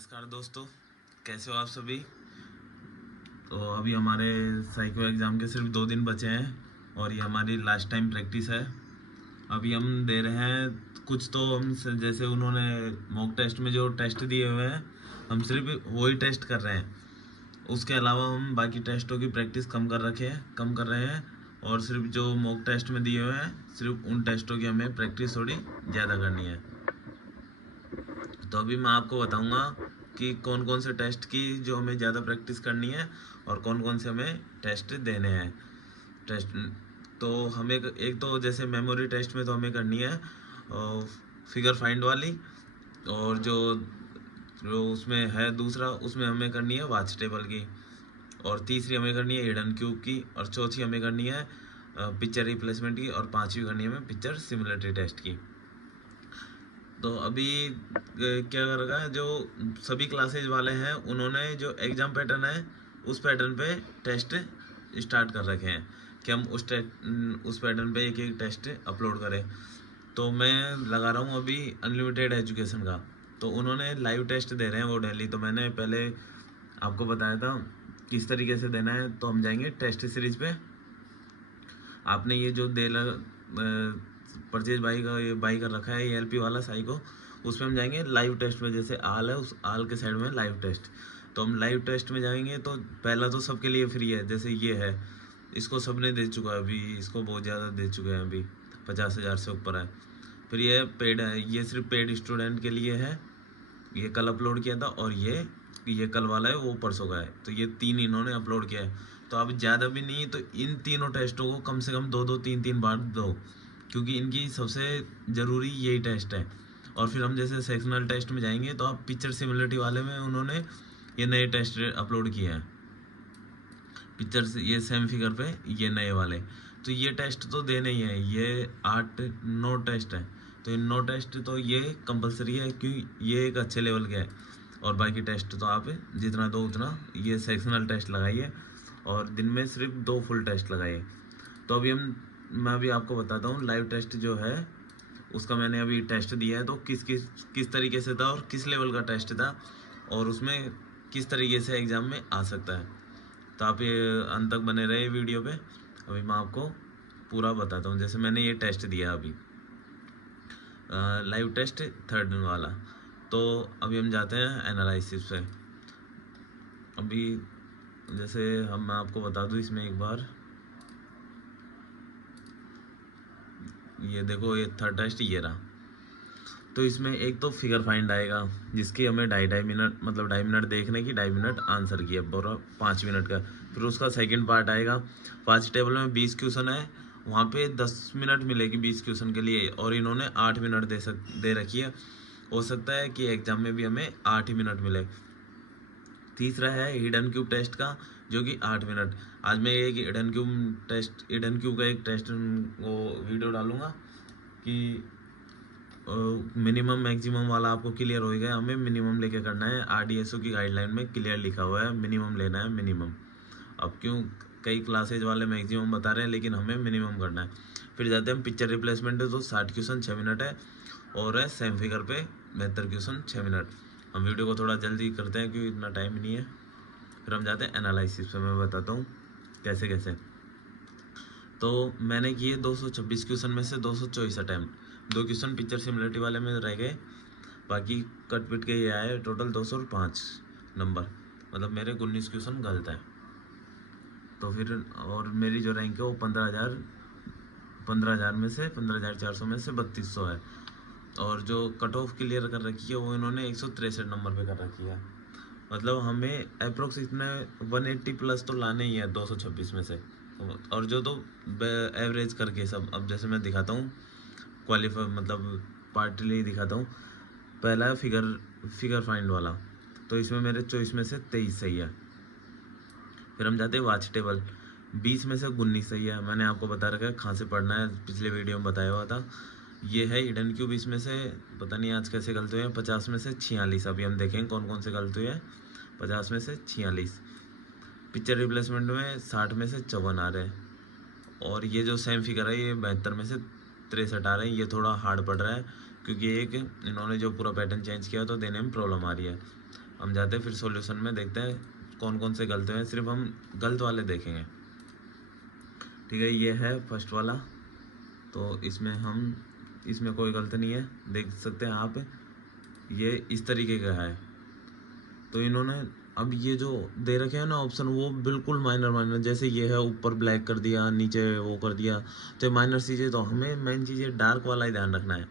नमस्कार दोस्तों, कैसे हो आप सभी। तो अभी हमारे साइको एग्ज़ाम के सिर्फ 2 दिन बचे हैं और ये हमारी लास्ट टाइम प्रैक्टिस है। अभी हम दे रहे हैं कुछ, तो हम जैसे उन्होंने मॉक टेस्ट में जो टेस्ट दिए हुए हैं हम सिर्फ वही टेस्ट कर रहे हैं। उसके अलावा हम बाकी टेस्टों की प्रैक्टिस कम कर रहे हैं और सिर्फ जो मॉक टेस्ट में दिए हुए हैं सिर्फ उन टेस्टों की हमें प्रैक्टिस थोड़ी ज़्यादा करनी है। तो अभी मैं आपको बताऊंगा कि कौन कौन से टेस्ट की जो हमें ज़्यादा प्रैक्टिस करनी है और कौन कौन से हमें टेस्ट देने हैं। टेस्ट तो हमें एक तो जैसे मेमोरी टेस्ट में तो हमें करनी है फिगर फाइंड वाली, और जो जो उसमें है दूसरा उसमें हमें करनी है वाच टेबल की, और तीसरी हमें करनी है हिडन क्यूब की, और चौथी हमें करनी है पिक्चर रिप्लेसमेंट की, और पांचवी करनी है हमें पिक्चर सिमिलरिटी टेस्ट की। तो अभी क्या कर रखा है, जो सभी क्लासेज वाले हैं उन्होंने जो एग्ज़ाम पैटर्न है उस पैटर्न पे टेस्ट स्टार्ट कर रखे हैं कि हम उस पैटर्न पे एक एक टेस्ट अपलोड करें। तो मैं लगा रहा हूँ अभी अनलिमिटेड एजुकेशन का, तो उन्होंने लाइव टेस्ट दे रहे हैं वो डेली। तो मैंने पहले आपको बताया था किस तरीके से देना है। तो हम जाएंगे टेस्ट सीरीज पे। आपने ये जो परचेज बाई का ये बाई कर रखा है एलपी वाला साई को, उसमें हम जाएंगे लाइव टेस्ट में। जैसे आल है उस आल के साइड में लाइव टेस्ट, तो हम लाइव टेस्ट में जाएंगे। तो पहला तो सबके लिए फ्री है, जैसे ये है इसको सबने दे चुका है, अभी इसको बहुत ज़्यादा दे चुके हैं, अभी 50,000 से ऊपर है। फिर ये पेड है, ये सिर्फ पेड स्टूडेंट के लिए है, ये कल अपलोड किया था, और ये कल वाला है वो परसों का है। तो ये 3 इन्होंने अपलोड किया है। तो अब ज़्यादा भी नहीं, तो इन तीनों टेस्टों को कम से कम 2-2 3-3 बार दो, क्योंकि इनकी सबसे ज़रूरी यही टेस्ट है। और फिर हम जैसे सेक्शनल टेस्ट में जाएंगे तो आप पिक्चर सिमिलरिटी वाले में उन्होंने ये नए टेस्ट अपलोड किए हैं, पिक्चर से ये सेम फिगर पे ये नए वाले। तो ये टेस्ट तो देने ही है, ये 8-9 टेस्ट है। तो इन 9 टेस्ट तो ये कंपलसरी है, क्योंकि ये एक अच्छे लेवल के है। और बाकी टेस्ट तो आप जितना दो उतना, ये सेक्शनल टेस्ट लगाइए और दिन में सिर्फ 2 फुल टेस्ट लगाइए। तो अभी मैं अभी आपको बताता हूँ लाइव टेस्ट जो है उसका मैंने अभी टेस्ट दिया है, तो किस तरीके से था और किस लेवल का टेस्ट था, और उसमें किस तरीके से एग्ज़ाम में आ सकता है। तो आप ये अंत तक बने रहे वीडियो पे। अभी मैं आपको पूरा बताता हूँ। जैसे मैंने ये टेस्ट दिया अभी लाइव टेस्ट 3rd दिन वाला। तो अभी हम जाते हैं एनालिसिस पे। अभी जैसे मैं आपको बता दूँ इसमें एक बार, ये देखो ये 3rd टेस्ट ये रहा। तो इसमें एक तो फिगर फाइंड आएगा जिसकी हमें ढाई मिनट, मतलब 2.5 मिनट देखने की, 2.5 मिनट आंसर की है, पूरा 5 मिनट का। फिर उसका सेकंड पार्ट आएगा। पाँच टेबल में 20 क्वेश्चन है, वहाँ पे 10 मिनट मिलेगी 20 क्वेश्चन के लिए, और इन्होंने 8 मिनट दे रखी है। हो सकता है कि एग्जाम में भी हमें 8 ही मिनट मिले। तीसरा है हिडन क्यूब टेस्ट का, जो कि 8 मिनट। आज मैं एक हिडन क्यूब का एक टेस्ट वो वीडियो डालूंगा कि मिनिमम मैक्सिमम वाला आपको क्लियर होएगा। हमें मिनिमम लेके करना है, आरडीएसओ की गाइडलाइन में क्लियर लिखा हुआ है मिनिमम लेना है, मिनिमम। अब क्यों कई क्लासेज वाले मैक्सिमम बता रहे हैं, लेकिन हमें मिनिमम करना है। फिर जाते हैं हम पिक्चर रिप्लेसमेंट है, तो 60 क्वेश्चन 6 मिनट है, और है सेम फिगर पे 72 क्वेश्चन 6 मिनट। हम वीडियो को थोड़ा जल्दी करते हैं क्योंकि इतना टाइम नहीं है। फिर हम जाते हैं एनालिसिस पे, मैं बताता हूँ कैसे कैसे। तो मैंने किए 226 क्वेश्चन में से 224 अटैम्प्ट। 2 क्वेश्चन पिक्चर सिमिलरिटी वाले में रह गए, बाकी कट पिट के ये आए टोटल 205 नंबर, मतलब मेरे 19 क्वेश्चन गलत है। तो फिर और मेरी जो रैंक है वो 15,000 में से 15,400 में से 3200 है। और जो कट ऑफ क्लियर कर रखी है वो इन्होंने 163 नंबर पे कर रखी है। मतलब हमें अप्रोक्स इतने 180 प्लस तो लाने ही है 226 में से। और जो तो एवरेज करके सब, अब जैसे मैं दिखाता हूँ क्वालिफाई, मतलब पार्टली दिखाता हूँ। पहला है फिगर फाइंड वाला, तो इसमें मेरे चॉइस में से 23 सही है। फिर हम जाते हैं वाच टेबल, 20 में से 19 सही है। मैंने आपको बता रखा है कहाँ से पढ़ना है, पिछले वीडियो में बताया हुआ था। ये है हिडन क्यूब, इसमें से पता नहीं आज कैसे गलत हुए हैं, 50 में से 46। अभी हम देखेंगे कौन कौन से गलत हुए हैं। 50 में से 46। पिक्चर रिप्लेसमेंट में 60 में से 54 आ रहे हैं, और ये जो सेम फिगर है ये 72 में से 63 आ रहे हैं। ये थोड़ा हार्ड पड़ रहा है क्योंकि एक इन्होंने जो पूरा पैटर्न चेंज किया तो देने में प्रॉब्लम आ रही है। हम जाते हैं फिर सॉल्यूशन में, देखते हैं कौन कौन से गलत हैं, सिर्फ हम गलत वाले देखेंगे। ठीक है, ये है फर्स्ट वाला। तो इसमें कोई गलत नहीं है, देख सकते हैं आप, ये इस तरीके का है। तो इन्होंने अब ये जो दे रखे हैं ना ऑप्शन, वो बिल्कुल माइनर, जैसे ये है ऊपर ब्लैक कर दिया, नीचे वो कर दिया, तो माइनर चीज़ें। तो हमें मेन चीज़ है डार्क वाला ही ध्यान रखना है।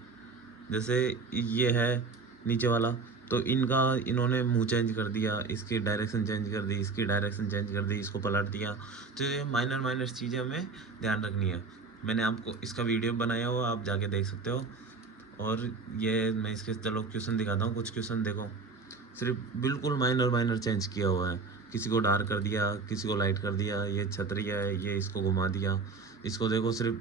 जैसे ये है नीचे वाला, तो इन्होंने मुंह चेंज कर दिया, इसकी डायरेक्शन चेंज कर दी, इसकी डायरेक्शन चेंज कर दी, इसको पलट दिया। तो ये माइनर चीज़ें हमें ध्यान रखनी है। मैंने आपको इसका वीडियो बनाया हुआ, आप जाके देख सकते हो। और ये मैं इसके चलो क्वेश्चन दिखाता हूँ, कुछ क्वेश्चन देखो, सिर्फ बिल्कुल माइनर चेंज किया हुआ है। किसी को डार्क कर दिया, किसी को लाइट कर दिया, ये छतरी है, ये इसको घुमा दिया, इसको देखो। सिर्फ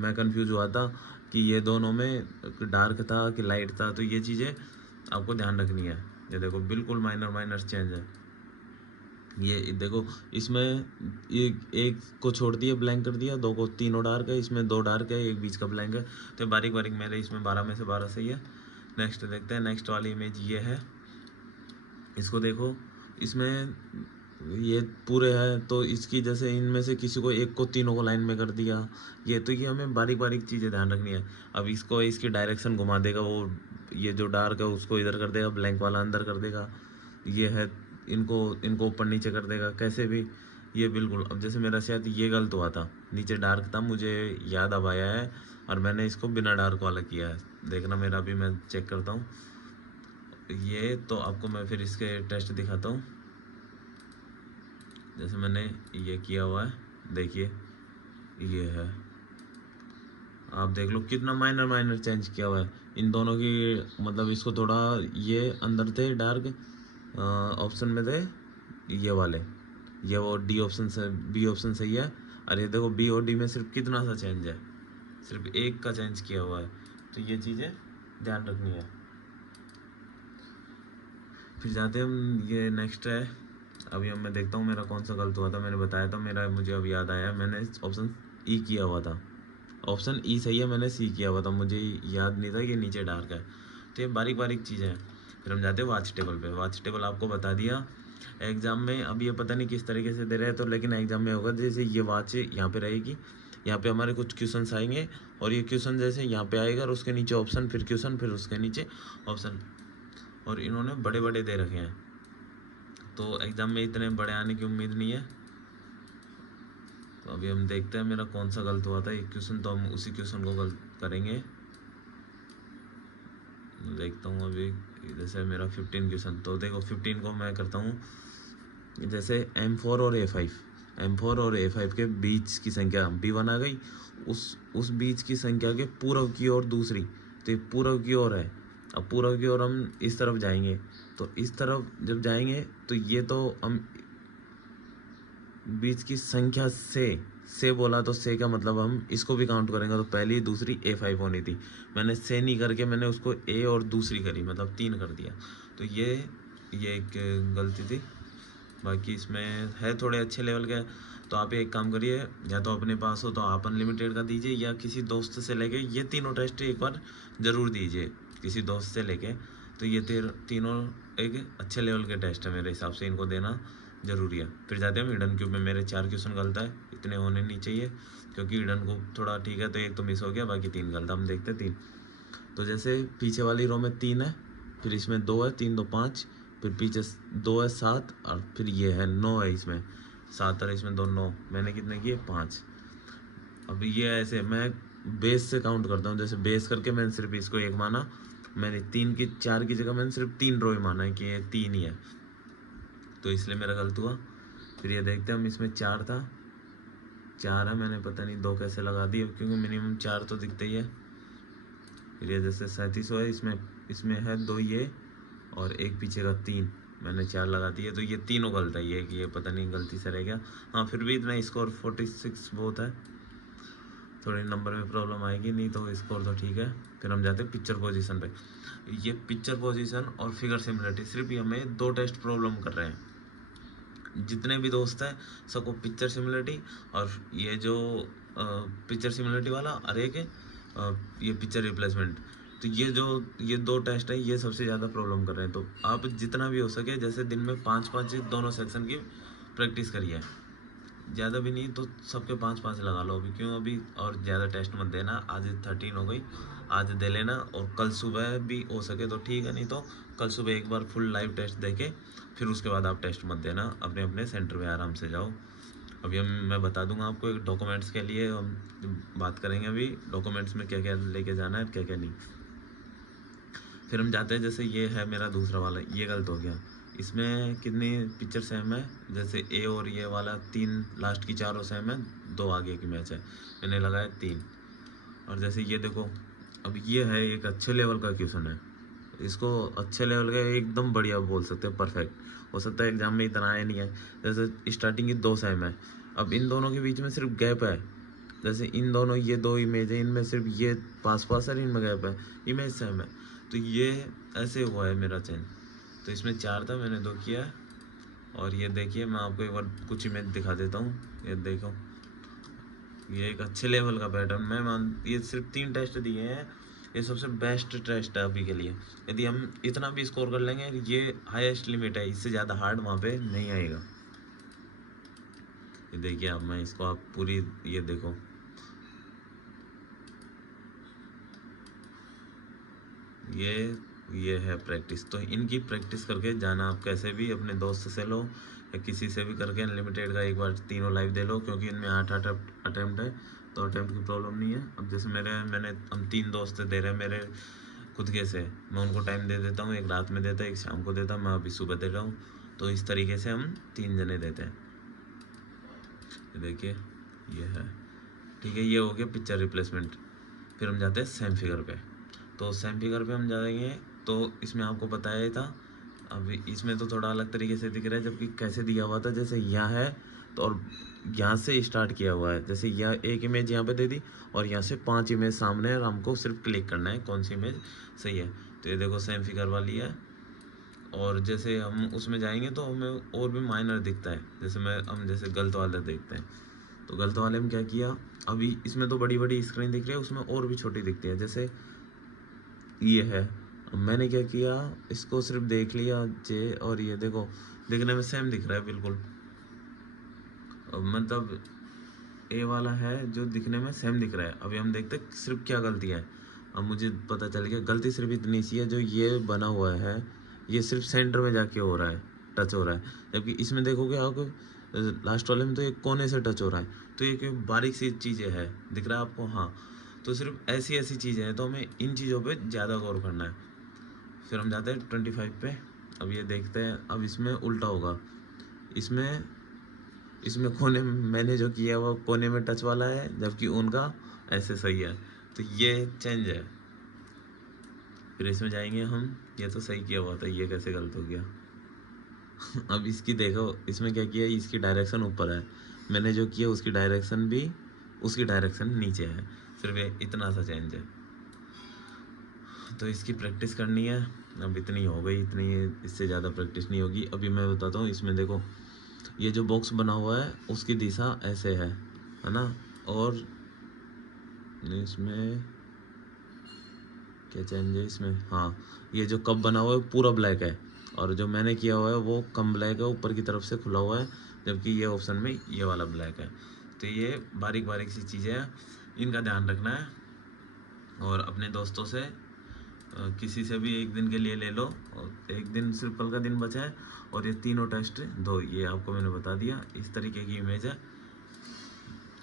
मैं कंफ्यूज हुआ था कि ये दोनों में डार्क था कि लाइट था, तो ये चीज़ें आपको ध्यान रखनी है। ये देखो बिल्कुल माइनर चेंज है। ये देखो इसमें एक को छोड़ दिया, ब्लैंक कर दिया, दो को, तीनों डार्क है, इसमें दो डार्क है, एक बीच का ब्लैंक है। तो बारीक मेरे इसमें 12 में से 12 सही है। नेक्स्ट देखते हैं, नेक्स्ट वाली इमेज ये है, इसको देखो, इसमें ये पूरे है, तो इसकी जैसे इनमें से किसी को एक को तीनों को लाइन में कर दिया। तो ये हमें बारीक चीज़ें ध्यान रखनी है। अब इसको इसकी डायरेक्शन घुमा देगा, वो ये जो डार्क है उसको इधर कर देगा, ब्लैंक वाला अंदर कर देगा। ये है, इनको ऊपर नीचे कर देगा, कैसे भी। ये बिल्कुल, अब जैसे मेरा शायद ये गलत हुआ था, नीचे डार्क था, मुझे याद अब आया है, और मैंने इसको बिना डार्क वाला किया है। देखना मेरा भी, मैं चेक करता हूँ ये। तो आपको मैं फिर इसके टेस्ट दिखाता हूँ। जैसे मैंने ये किया हुआ है, देखिए ये है, आप देख लो कितना माइनर चेंज किया हुआ है इन दोनों की। मतलब इसको थोड़ा, ये अंदर थे डार्क ऑप्शन में थे ये वाले, ये वो डी ऑप्शन से, बी ऑप्शन सही है। अरे देखो बी और डी में सिर्फ कितना सा चेंज है, सिर्फ एक का चेंज किया हुआ है। तो ये चीज़ें ध्यान रखनी है। फिर जाते हैं हम, ये नेक्स्ट है। अभी अब मैं देखता हूँ मेरा कौन सा गलत हुआ था। मैंने बताया था मेरा, मुझे अब याद आया, मैंने ऑप्शन ई किया हुआ था। ऑप्शन ई सही है, मैंने सी किया हुआ था, मुझे याद नहीं था कि नीचे डार्क है। तो ये बारीक चीज़ें हैं। फिर हम जाते हैं वॉच टेबल पे। वॉच टेबल आपको बता दिया एग्ज़ाम में। अब ये पता नहीं किस तरीके से दे रहे हैं, तो लेकिन एग्ज़ाम में होगा। जैसे ये वॉच यहाँ पे रहेगी, यहाँ पे हमारे कुछ क्वेश्चन आएंगे, और ये क्वेश्चन जैसे यहाँ पे आएगा, और उसके नीचे ऑप्शन, फिर क्वेश्चन, फिर उसके नीचे ऑप्शन। और इन्होंने बड़े दे रखे हैं, तो एग्ज़ाम में इतने बड़े आने की उम्मीद नहीं है। तो अभी हम देखते हैं मेरा कौन सा गलत हुआ था एक क्वेश्चन, तो हम उसी क्वेश्चन को गलत करेंगे। देखता हूँ अभी, जैसे मेरा 15 क्वेश्चन, तो देखो 15 को मैं करता हूँ। जैसे M4 और A5 के बीच की संख्या B1 आ गई, उस बीच की संख्या के पूर्व की ओर दूसरी, तो ये पूर्व की ओर है। अब पूर्व की ओर हम इस तरफ जाएंगे, तो इस तरफ जब जाएंगे तो ये, तो हम बीच की संख्या से बोला, तो से का मतलब हम इसको भी काउंट करेंगे, तो पहली दूसरी A5 होनी थी। मैंने से नहीं करके मैंने उसको A और दूसरी करी, मतलब 3 कर दिया। तो ये एक गलती थी। बाकी इसमें है थोड़े अच्छे लेवल के। तो आप एक काम करिए, या तो अपने पास हो तो आप अनलिमिटेड का दीजिए, या किसी दोस्त से लेके ये तीनों टेस्ट एक बार ज़रूर दीजिए किसी दोस्त से लेके। तो ये तीनों एक अच्छे लेवल के टेस्ट है, मेरे हिसाब से इनको देना ज़रूरी है। फिर जाते हैं हम हिडन क्यूब में। मेरे 4 क्वेश्चन गलत है, इतने होने नहीं चाहिए, क्योंकि हिडन को थोड़ा ठीक है, तो एक तो मिस हो गया, बाकी 3 गलत। हम देखते हैं 3। तो जैसे पीछे वाली रो में 3 है, फिर इसमें 2 है, 3 2 5, फिर पीछे 2 है 7, और फिर ये है 9 है, इसमें 7 और इसमें 2 9। मैंने कितने किए? 5। अब ये ऐसे मैं बेस से काउंट करता हूँ, जैसे बेस करके मैंने सिर्फ इसको 1 माना। मैंने 4 की जगह मैंने सिर्फ 3 रो ही माना है कि ये 3 ही है, तो इसलिए मेरा गलत हुआ। फिर ये देखते हैं हम, इसमें 4 था, 4 है, मैंने पता नहीं 2 कैसे लगा दिए, क्योंकि मिनिमम 4 तो दिखते ही है। फिर ये जैसे 37 है, इसमें है 2 ये, और एक पीछे का 3, मैंने 4 लगा दिए। तो ये तीनों गलत है, ये पता नहीं गलती से रह गया। हाँ, फिर भी इतना स्कोर 46 बहुत है, थोड़ी नंबर में प्रॉब्लम आएगी, नहीं तो स्कोर तो ठीक है। फिर हम जाते हैं पिक्चर पोजीशन पे। ये पिक्चर पोजीशन और फिगर सिमिलरिटी, सिर्फ ये हमें 2 टेस्ट प्रॉब्लम कर रहे हैं। जितने भी दोस्त हैं सबको पिक्चर सिमिलरिटी, और ये जो पिक्चर सिमिलरिटी वाला, और एक ये पिक्चर रिप्लेसमेंट, तो ये 2 टेस्ट है, ये सबसे ज़्यादा प्रॉब्लम कर रहे हैं। तो आप जितना भी हो सके जैसे दिन में 5-5 दोनों सेक्शन की प्रैक्टिस करिए, ज़्यादा भी नहीं तो सबके 5-5 लगा लो अभी, क्यों अभी और ज़्यादा टेस्ट मत देना। आज 13 हो गई, आज दे लेना, और कल सुबह भी हो सके तो ठीक है, नहीं तो कल सुबह एक बार फुल लाइव टेस्ट दे के फिर उसके बाद आप टेस्ट मत देना, अपने अपने सेंटर में आराम से जाओ। अभी मैं बता दूंगा आपको एक डॉक्यूमेंट्स के लिए हम बात करेंगे। अभी डॉक्यूमेंट्स में क्या क्या लेके जाना है, क्या क्या नहीं। फिर हम जाते हैं, जैसे ये है मेरा दूसरा वाला, ये गलत हो गया। इसमें कितनी पिक्चर सेम है, जैसे ए और ये वाला 3 लास्ट की चारों सेम है, 2 आगे की मैच है, मैंने लगाया 3। और जैसे ये देखो, अब ये है एक अच्छे लेवल का क्वेश्चन है, इसको अच्छे लेवल का एकदम बढ़िया बोल सकते हैं, परफेक्ट। हो सकता है एग्जाम में इतना आया नहीं है। जैसे स्टार्टिंग की 2 सेम है, अब इन दोनों के बीच में सिर्फ गैप है। जैसे इन दोनों ये 2 इमेज है, इनमें सिर्फ ये पास पास है, इनमें गैप है, इमेज सेम है। तो ये ऐसे हुआ है मेरा चेंज। तो इसमें 4 था, मैंने 2 किया। और ये देखिए, मैं आपको एक बार कुछ इमेज दिखा देता हूँ, ये देखो, ये एक अच्छे लेवल का पैटर्न। ये सिर्फ 3 टेस्ट दिए हैं, ये सबसे बेस्ट टेस्ट है अभी के लिए। यदि हम इतना भी स्कोर कर लेंगे, ये हाईएस्ट लिमिट है, इससे ज़्यादा हार्ड वहाँ पे नहीं आएगा। ये देखिए, अब मैं इसको आप पूरी ये देखो, ये है प्रैक्टिस। तो इनकी प्रैक्टिस करके जाना, आप कैसे भी अपने दोस्त से लो या किसी से भी करके अनलिमिटेड का एक बार तीनों लाइव दे लो, क्योंकि इनमें 8 अटैम्प्ट है, तो अटैम्प्ट की प्रॉब्लम नहीं है। अब जैसे हम 3 दोस्त दे रहे हैं मेरे खुद के से, मैं उनको टाइम दे देता हूँ, एक रात में देता है, एक शाम को देता, मैं अभी सुबह दे रहा हूँ। तो इस तरीके से हम 3 जने देते हैं। देखिए, ये है, ठीक है, ये हो गया पिक्चर रिप्लेसमेंट। फिर हम जाते हैं सेम फिगर पे। तो सेम फिगर पे हम जाएंगे, तो इसमें आपको बताया ही था। अब इसमें तो थोड़ा अलग तरीके से दिख रहा है, जबकि कैसे दिया हुआ था, जैसे यहाँ है तो, और यहाँ से स्टार्ट किया हुआ है। जैसे यह एक इमेज यहाँ पे दे दी, और यहाँ से 5 इमेज सामने है, और हमको सिर्फ क्लिक करना है कौन सी इमेज सही है। तो ये देखो सेम फिगर वाली है। और जैसे हम उसमें जाएंगे तो हमें और भी माइनर दिखता है, हम जैसे गलत वाला देखते हैं। तो गलत वाले में क्या किया, अभी इसमें तो बड़ी बड़ी स्क्रीन दिख रही है, उसमें और भी छोटी दिखती है, जैसे ये है। अब मैंने क्या किया, इसको सिर्फ देख लिया जे, और ये देखो देखने में सेम दिख रहा है बिल्कुल। अब मतलब ए वाला है जो दिखने में सेम दिख रहा है। अभी हम देखते हैं सिर्फ क्या गलती है। अब मुझे पता चल गया, गलती सिर्फ इतनी सी है, जो ये बना हुआ है ये सिर्फ सेंटर में जाके हो रहा है, टच हो रहा है। जबकि इसमें देखोगे आप, लास्ट वाले में तो एक कोने से टच हो रहा है। तो ये कोई बारीक सी चीज़ें है, दिख रहा है आपको? हाँ। तो सिर्फ ऐसी ऐसी चीज़ें हैं, तो हमें इन चीज़ों पे ज़्यादा गौर करना है। फिर हम जाते हैं 25 पे। अब ये देखते हैं, अब इसमें उल्टा होगा। इसमें इसमें कोने में मैंने जो किया वो कोने में टच वाला है, जबकि उनका ऐसे सही है। तो ये चेंज है। फिर इसमें जाएंगे हम, ये तो सही किया हुआ था, ये कैसे गलत हो गया? अब इसकी देखो, इसमें क्या किया, इसकी डायरेक्शन ऊपर है, मैंने जो किया उसकी डायरेक्शन भी, उसकी डायरेक्शन नीचे है। सिर्फ इतना सा चेंज है। तो इसकी प्रैक्टिस करनी है। अब इतनी हो गई, इतनी, इससे ज़्यादा प्रैक्टिस नहीं होगी। अभी मैं बताता हूँ, इसमें देखो ये जो बॉक्स बना हुआ है उसकी दिशा ऐसे है ना? और इसमें क्या चेंज है इसमें? हाँ, ये जो कप बना हुआ है पूरा ब्लैक है, और जो मैंने किया हुआ है वो कम ब्लैक है, ऊपर की तरफ से खुला हुआ है, जबकि ये ऑप्शन में ये वाला ब्लैक है। तो ये बारीक बारीक सी चीज़ें हैं, इनका ध्यान रखना है। और अपने दोस्तों से किसी से भी एक दिन के लिए ले लो, और एक दिन सिर्फ कल का दिन बचा है, और ये तीनों टेस्ट दो, ये आपको मैंने बता दिया, इस तरीके की इमेज है।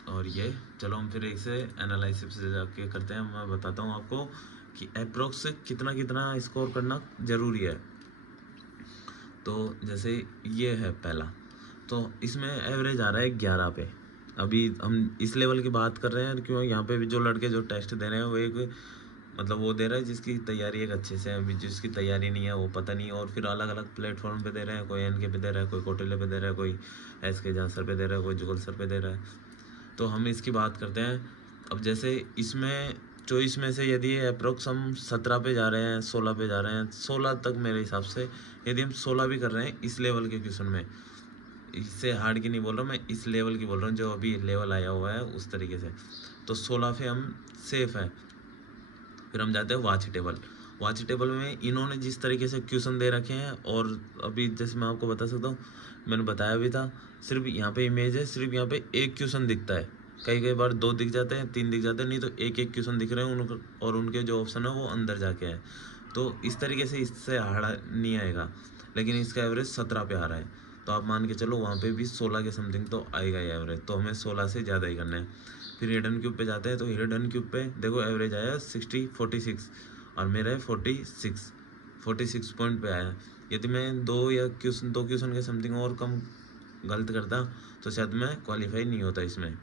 और ये चलो हम फिर एक से एनालिसिस से जाके करते हैं। मैं बताता हूँ आपको कि अप्रोक्स से कितना कितना स्कोर करना ज़रूरी है। तो जैसे ये है पहला, तो इसमें एवरेज आ रहा है 11 पे। अभी हम इस लेवल की बात कर रहे हैं, क्यों यहाँ पे भी जो लड़के जो टेस्ट दे रहे हैं वो एक, मतलब वो दे रहा है जिसकी तैयारी एक अच्छे से है, अभी जिसकी तैयारी नहीं है वो पता नहीं। और फिर अलग अलग प्लेटफॉर्म पे दे रहे हैं, कोई NK पे दे रहा है, कोई कौटिल्य पे दे रहा है, कोई SK जहाँ सर पे दे रहा है, कोई जुगल सर पे दे रहा है। तो हम इसकी बात करते हैं। अब जैसे इसमें 24 में से यदि अप्रोक्स हम 17 पे जा रहे हैं, 16 पे जा रहे हैं, 16 तक मेरे हिसाब से, यदि हम 16 भी कर रहे हैं इस लेवल के क्वेश्चन में, इससे हार्ड की नहीं बोल रहा हूँ मैं, इस लेवल की बोल रहा हूँ, जो अभी लेवल आया हुआ है उस तरीके से, तो 16 पे हम सेफ है। फिर हम जाते हैं वाच टेबल। वाच टेबल में इन्होंने जिस तरीके से क्वेश्चन दे रखे हैं, और अभी जैसे मैं आपको बता सकता हूँ, मैंने बताया भी था, सिर्फ यहाँ पे इमेज है, सिर्फ यहाँ पे एक क्वेश्चन दिखता है, कई बार 2 दिख जाते हैं, 3 दिख जाते हैं, नहीं तो एक क्वेश्चन दिख रहे हैं उनको, और उनके जो ऑप्शन है वो अंदर जाके है। तो इस तरीके से इससे हार्ड नहीं आएगा, लेकिन इसका एवरेज 17 पे आ रहा है, तो आप मान के चलो वहाँ पे भी 16 के समथिंग तो आएगा ही एवरेज, तो हमें 16 से ज़्यादा ही करना है। फिर हिडन क्यूब पे जाते हैं, तो हिडन क्यूब पे देखो एवरेज आया 46 और मेरा है 46 पॉइंट पे आया। यदि मैं दो क्वेश्चन के समथिंग और कम गलत करता तो शायद मैं क्वालिफाई नहीं होता इसमें।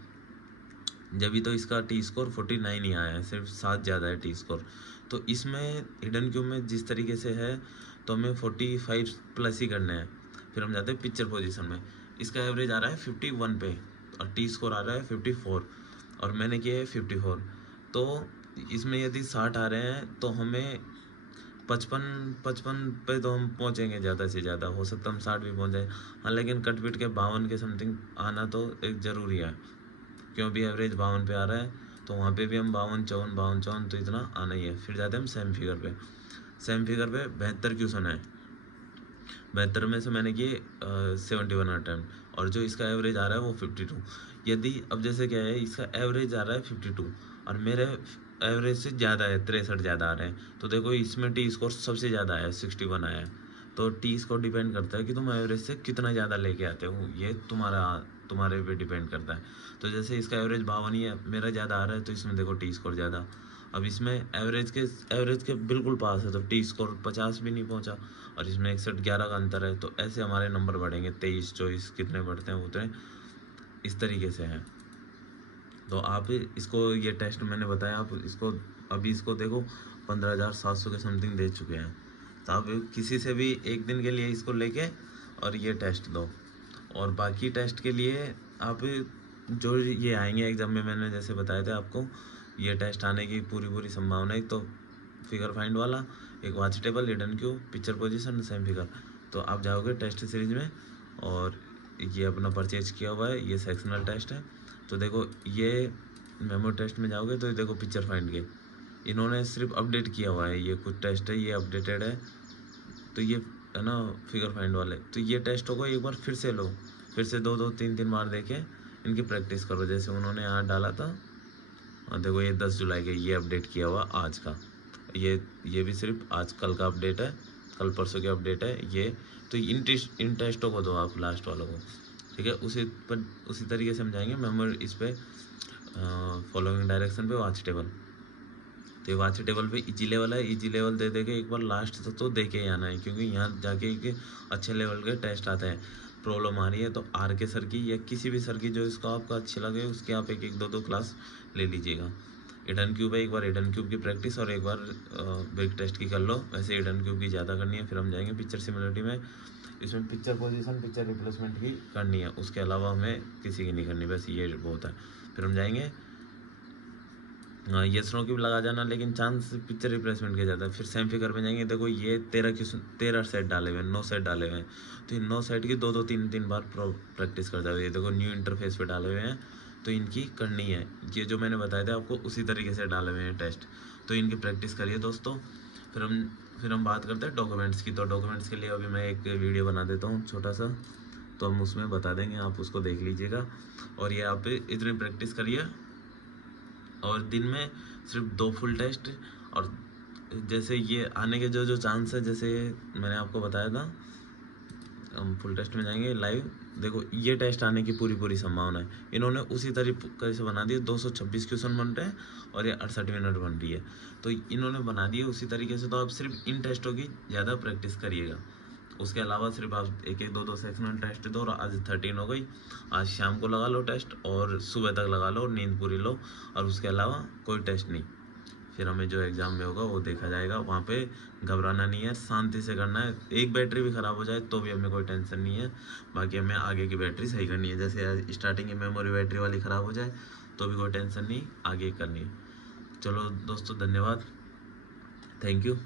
जब भी तो इसका टी स्कोर 49 ही आया है, सिर्फ 7 ज़्यादा है टी स्कोर। तो इसमें हिडन क्यूब में जिस तरीके से है तो हमें 45 प्लस ही करना है। फिर हम जाते हैं पिक्चर पोजीशन में, इसका एवरेज आ रहा है 51 पे और टी स्कोर आ रहा है 54 और मैंने किया है 54। तो इसमें यदि 60 आ रहे हैं तो हमें 55 पे तो हम पहुँचेंगे ज़्यादा से ज़्यादा, हो सकता हम 60 भी पहुँच जाए। हाँ, लेकिन कट पीट के 52 के समथिंग आना तो एक ज़रूरी है, क्यों भी एवरेज 52 पे आ रहा है, तो वहाँ पे भी हम 52 तो इतना आना ही है। फिर जाते हैं हम सेम फिगर पे। सेम फिगर पे 72 क्वेश्चन है, 72 में से मैंने किए 71 अटैम्प्ट, और जो इसका एवरेज आ रहा है वो 52। यदि अब जैसे क्या है, इसका एवरेज आ रहा है 52 और मेरे एवरेज से ज़्यादा है, 63 ज़्यादा आ रहे हैं, तो देखो इसमें टी स्कोर सबसे ज़्यादा आया है, 61 आया है। तो टी स्कोर डिपेंड करता है कि तुम एवरेज से कितना ज़्यादा लेके आते हो, ये तुम्हारे पे डिपेंड करता है। तो जैसे इसका एवरेज 52 ही है, मेरा ज़्यादा आ रहा है, तो इसमें देखो टी स्कोर ज़्यादा। अब इसमें एवरेज के बिल्कुल पास है, तो टी स्कोर 50 भी नहीं पहुंचा, और इसमें 61-11 का अंतर है। तो ऐसे हमारे नंबर बढ़ेंगे, 23 24 कितने बढ़ते हैं उतने इस तरीके से हैं। तो आप इसको, ये टेस्ट मैंने बताया, आप इसको अभी इसको देखो 15,700 के समथिंग दे चुके हैं। तो आप किसी से भी एक दिन के लिए इसको लेके और ये टेस्ट दो, और बाकी टेस्ट के लिए आप जो ये आएंगे एग्ज़ाम में, मैंने जैसे बताया था आपको, ये टेस्ट आने की पूरी संभावना है। तो फिगर फाइंड वाला, एक watch table, hidden cube, picture position, same figure. तो आप जाओगे टेस्ट सीरीज में, और ये अपना परचेज किया हुआ है, ये सेक्शनल टेस्ट है। तो देखो ये मेमो टेस्ट में जाओगे तो देखो पिक्चर फाइंड के इन्होंने सिर्फ अपडेट किया हुआ है, ये कुछ टेस्ट है ये अपडेटेड है, तो ये है ना फिगर फाइंड वाले। तो ये टेस्टों को एक बार फिर से लो, फिर से 2-3 बार देके इनकी प्रैक्टिस करो। जैसे उन्होंने आज डाला था, और देखो ये 10 जुलाई के, ये अपडेट किया हुआ आज का, ये भी सिर्फ आज कल का अपडेट है, कल परसों की अपडेट है ये। तो इन टेस्टों को दो आप लास्ट वालों को, ठीक है। उसी तरीके से हम जाएंगे मेमोरी इस पे, फॉलोइंग डायरेक्शन पे वाच टेबल। तो ये वाच टेबल पे इजी लेवल है, इजी लेवल दे देके एक बार लास्ट तक तो देके ही आना है, क्योंकि यहाँ जाके एक अच्छे लेवल के टेस्ट आते हैं। प्रॉब्लम आ रही है तो आर के सर की या किसी भी सर की जो इसको आपको अच्छी लगे उसके आप एक 2 क्लास ले लीजिएगा। हिडन क्यूब है, एक बार हिडन क्यूब की प्रैक्टिस और एक बार बिग टेस्ट की कर लो। वैसे हिडन क्यूब की ज़्यादा करनी है। फिर हम जाएंगे पिक्चर सिमिलरिटी में, इसमें पिक्चर पोजीशन, पिक्चर रिप्लेसमेंट की करनी है, उसके अलावा हमें किसी की नहीं करनी, बस ये बहुत है। फिर हम जाएंगे येस नो की भी लगा जाना, लेकिन चांस पिक्चर रिप्लेसमेंट के ज़्यादा है। फिर सेम फिगर में जाएंगे, देखो ये 13 सेट डाले हुए हैं, 9 सेट डाले हुए हैं, तो इन 9 सेट की 2-3 बार प्रैक्टिस कर जाओ। ये देखो न्यू इंटरफेस पे डाले हुए हैं, तो इनकी करनी है। ये जो मैंने बताया था आपको उसी तरीके से डाले हुए हैं टेस्ट, तो इनकी प्रैक्टिस करिए दोस्तों। फिर हम बात करते हैं डॉक्यूमेंट्स की। तो डॉक्यूमेंट्स के लिए अभी मैं एक वीडियो बना देता हूँ छोटा सा, तो हम उसमें बता देंगे, आप उसको देख लीजिएगा। और ये आप इतनी प्रैक्टिस करिए, और दिन में सिर्फ 2 फुल टेस्ट। और जैसे ये आने के जो चांस है, जैसे मैंने आपको बताया था, हम फुल टेस्ट में जाएंगे लाइव। देखो ये टेस्ट आने की पूरी संभावना है। इन्होंने उसी तरीके से बना दिए, 226 क्वेश्चन बन रहे हैं और ये 68 मिनट बन रही है, तो इन्होंने बना दिए उसी तरीके से। तो आप सिर्फ इन टेस्टों की ज़्यादा प्रैक्टिस करिएगा, उसके अलावा सिर्फ आप एक 2 सेक्शनल टेस्ट दो। और आज 13 हो गई, आज शाम को लगा लो टेस्ट और सुबह तक लगा लो, नींद पूरी लो, और उसके अलावा कोई टेस्ट नहीं। फिर हमें जो एग्ज़ाम में होगा वो देखा जाएगा, वहाँ पे घबराना नहीं है, शांति से करना है। एक बैटरी भी ख़राब हो जाए तो भी हमें कोई टेंशन नहीं है, बाकी हमें आगे की बैटरी सही करनी है। जैसे स्टार्टिंग की मेमोरी बैटरी वाली ख़राब हो जाए तो भी कोई टेंशन नहीं, आगे करनी है। चलो दोस्तों, धन्यवाद, थैंक यू।